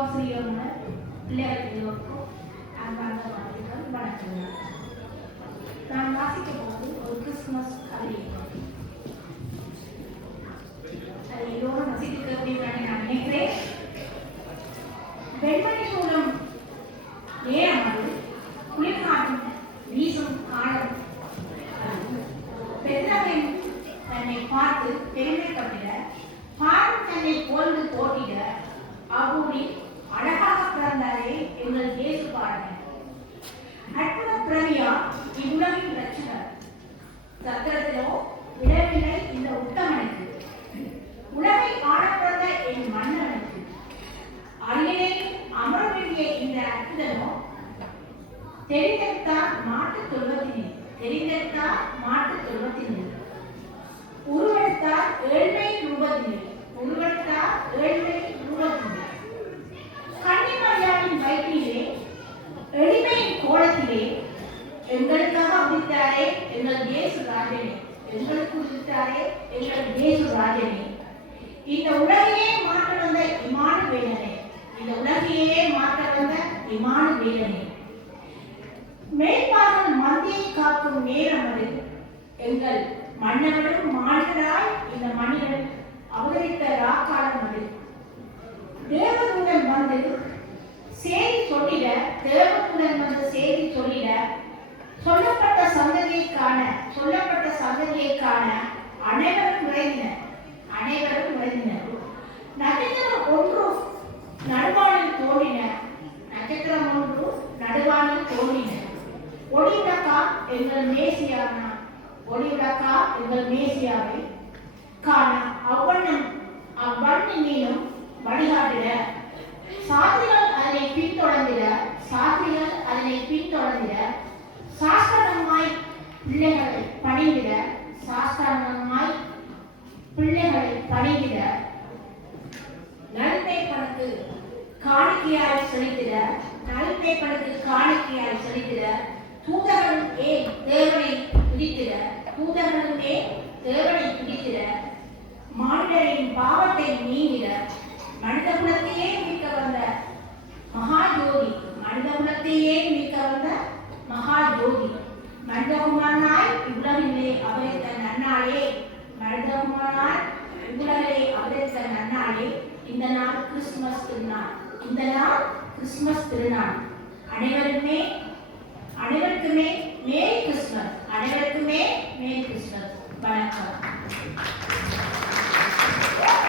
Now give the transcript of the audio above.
தேவாசிரியர் பிள்ளைகளுக்கும் அன்பார்ந்த வாழ்த்துக்கள் வணக்கங்கள். நான் வாசிக்க போது ஒரு கிறிஸ்துமஸ் கதை. அதை எல்லோரும் ரசித்திருக்கிறீர்கள் நான் நினைக்கிறேன். வெண்மணி சூழம் நேரமானது குளிர்காட்டும் வீசும் காலம். பெற்றவன் தன்னை பார்த்து பெருமைப்பட்டிட, பாரும் தன்னை போர்ந்து போட்டிட, அவ்வூரி அழகாக பிறந்தாரே எங்கள் இயேசு பாருங்க. அற்புத பிரவியா இவ்வுலகின் ரட்சகர். சத்திரத்திலோ விடவில்லை இந்த உத்தமனுக்கு, உலகை ஆளப்பிறந்த என் மன்னனுக்கு. அரியணையில் அமர வேண்டிய இந்த அற்புதனோ தெரிந்தெடுத்தார் மாட்டு தொல்வத்தினே, தெரிந்தெடுத்தார் மாட்டு தொல்வத்தினே. உருவெடுத்தார் ஏழ்மை ரூபத்தினே, உருவெடுத்தார் ஏழ்மை ரூபத்தினே. கன்னிமரியாவின் வயிற்றிலே எளிமையின் கோலத்திலே எங்களுக்காக உதித்தாரே எங்கள் இயேசு ராஜனே, எங்களுக்கு உதித்தாரே எங்கள் இயேசு ராஜனே. இந்த உலகையே மாற்ற வந்த இமானுவேலனே, இந்த உலகையே மாற்ற வந்த இமானுவேலனே. மேய்ப்பாளர் மந்தியை காக்கும் நேரம் அது, எங்கள் மன்னவனும் மாநிலராய் இந்த மனிதன் அவதரித்த ராக்காலம் அது. தேவதூதன் வந்து செய்தி சொல்லிட, தேவதூதன் வந்து செய்தி சொல்லிட, சொல்லப்பட்ட சந்ததியை காண அனைவரும் விரைந்தனர், அனைவரும் விரைந்தனர். நட்சத்திரம் ஒன்று நடுவானில் தோன்றின, நட்சத்திரம் ஒன்று நடுவானில் தோன்றின. ஒளிவிளக்கா எங்கள் மேசியானா, ஒளிவிளக்கா எங்கள் மேசியாவை காண அவ்வண்ணினும் வழிகாட்டிட. சாஸ்திரிகள் அதனை பின்தொடர்ந்திட, சாஸ்திரமாய் பிள்ளைகளை பணிந்திட, நல்மேய்ப்பனுக்கு காணிக்கையாய் செலுத்திட, தூதர்களும் தேவனை துதித்திட, மானிடரின் பாவத்தை நீங்கிட, மனித குலத்தையே மீட்க வந்த மகாஜோதி, மனிதகுமாரனாய் இவ்வுலகிலே அவதரித்த நன்னாளே, இந்த நாள் கிறிஸ்துமஸ் திருநாள். அனைவருக்குமே மேரி கிறிஸ்துமஸ். வணக்கம்.